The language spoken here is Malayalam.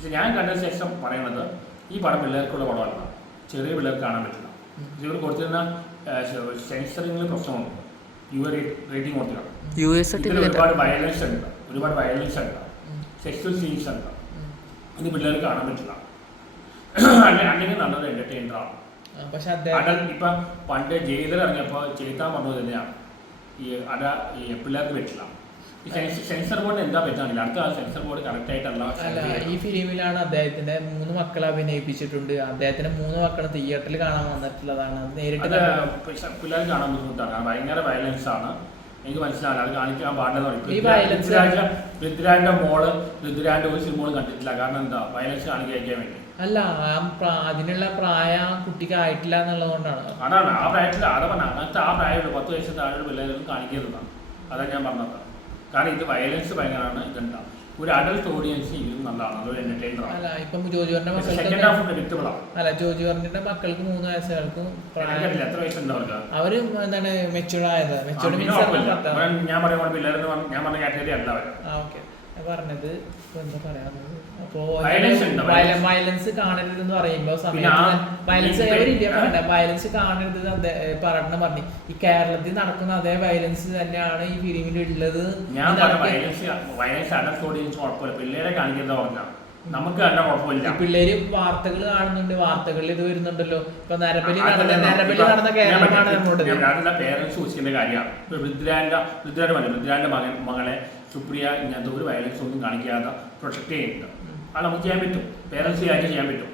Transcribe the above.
പക്ഷെ ഞാൻ കണ്ട ശേഷം പറയുന്നത് ഈ പടം പിള്ളേർക്കുള്ള പടമല്ല, ചെറിയ പിള്ളേർക്ക് കാണാൻ പറ്റില്ല. ഇവർ കൊടുത്തിരുന്ന സെൻസറിങ്ങിൽ പ്രശ്നമുണ്ട്. റേറ്റിംഗ് കൊടുത്തില്ല. ഒരുപാട് വയലൻസ് ഉണ്ട്, സെക്സ്വൽ സീൻസ് ഉണ്ട്. ഇത് പിള്ളേർക്ക് കാണാൻ പറ്റില്ല. അല്ലെങ്കിൽ നല്ലൊരു എന്റർടൈനറാണ്. ഇപ്പം പണ്ട് ജയിലർ ഇറങ്ങിയപ്പോൾ ചെയ്താൻ പറഞ്ഞത് തന്നെയാണ് ഈ പിള്ളേർക്ക് പറ്റില്ല. ഈ സെൻസർ ബോർഡ് എന്താ പറ്റാനില്ല, അടുത്ത സെൻസർ ബോർഡ് കറക്റ്റ് ആയിട്ടല്ല. ഈ ഫിലിമിലാണ് അദ്ദേഹത്തിന്റെ 3 മക്കളെ അഭിനയിപ്പിച്ചിട്ടുണ്ട്. അദ്ദേഹത്തിന്റെ 3 മക്കളെ തിയേറ്ററിൽ കാണാൻ വന്നിട്ടുള്ളതാണ്. നേരിട്ട് പിള്ളേർ കാണാൻ ബുദ്ധിമുട്ടാണ്, ഭയങ്കര വയലൻസ് ആണ്. എനിക്ക് മനസ്സിലാവില്ല, അത് കാണിക്കാൻ പാടില്ലെന്ന് പൃഥ്വിരാജിന്റെ മോള് ഋതുരാജിന്റെ ഒരു സിനിമകളും കണ്ടിട്ടില്ല. കാരണം എന്താ, വയലൻസ് കാണിക്കാൻ വേണ്ടി അല്ല, അതിനുള്ള പ്രായം കുട്ടിക്ക് ആയിട്ടില്ല എന്നുള്ളത് കൊണ്ടാണ്. അതാണ് ആ പ്രായത്തിൽ അങ്ങനത്തെ ആ പ്രായമുള്ള 10 വയസ്സ് താഴെ പിള്ളേരും കാണിക്കുന്നതാണ്. അതാണ് ഞാൻ പറഞ്ഞത്. കാരണം ഇത് വയലൻസ് ഭയങ്കരമാണ്. ഇതുണ്ടാവും ഒരു അഡൽട്ട് ഓഡിയൻസ് ഇതിലും നല്ലതാണ്, അതൊരു എന്റർടൈനറാണ്. അല്ല, ഇപ്പം ജോജിവറിന്റെ മക്കൾക്ക് 3 വയസ്സുകൾക്കും എത്ര വയസ്സുണ്ട് അവർക്ക്? അവര് എന്താണ് മെച്ചൂർഡ് ആയത്. ഞാൻ പറയുമ്പോൾ പിള്ളേരെന്ന് ഞാൻ പറഞ്ഞ കാറ്റഗറി അല്ല അവർ. പറഞ്ഞത് എന്താ പറയാ, അപ്പോ വയലൻസ് കാണരുതെന്ന് പറയുമ്പോ വയലൻസ് കാണരുത് പറഞ്ഞ പറഞ്ഞു. ഈ കേരളത്തിൽ നടക്കുന്ന അതേ വയലൻസ് തന്നെയാണ് ഈ ഫിലിമിൽ ഉള്ളത്. ഞാൻ വയലൻസ് അഡൽട്ട് ഓഡിയൻസ് കുഴപ്പമില്ല, പിള്ളേരെ കാണിക്കുന്നത് പറഞ്ഞാൽ നമുക്ക് തന്നെ കുഴപ്പമില്ല. പിള്ളേര് വാർത്തകൾ കാണുന്നുണ്ട്, വാർത്തകളിൽ ഇത് വരുന്നുണ്ടല്ലോ. ഇപ്പൊ നരബലി നടന്ന കേരളമാണ് നമ്മളുടെ. പേരൻസ് സൂക്ഷിക്കേണ്ട കാര്യമാണ്. ഋതുരാജിന്റെ മകളെ സുപ്രിയ ഇങ്ങനത്തെ ഒരു വയലൻസ് ഒന്നും കാണിക്കാതെ പ്രൊട്ടക്ട് ചെയ്യുന്നുണ്ട്. അത് നമുക്ക് ചെയ്യാൻ പറ്റും, പേരൻസ് ചെയ്യാൻ പറ്റും.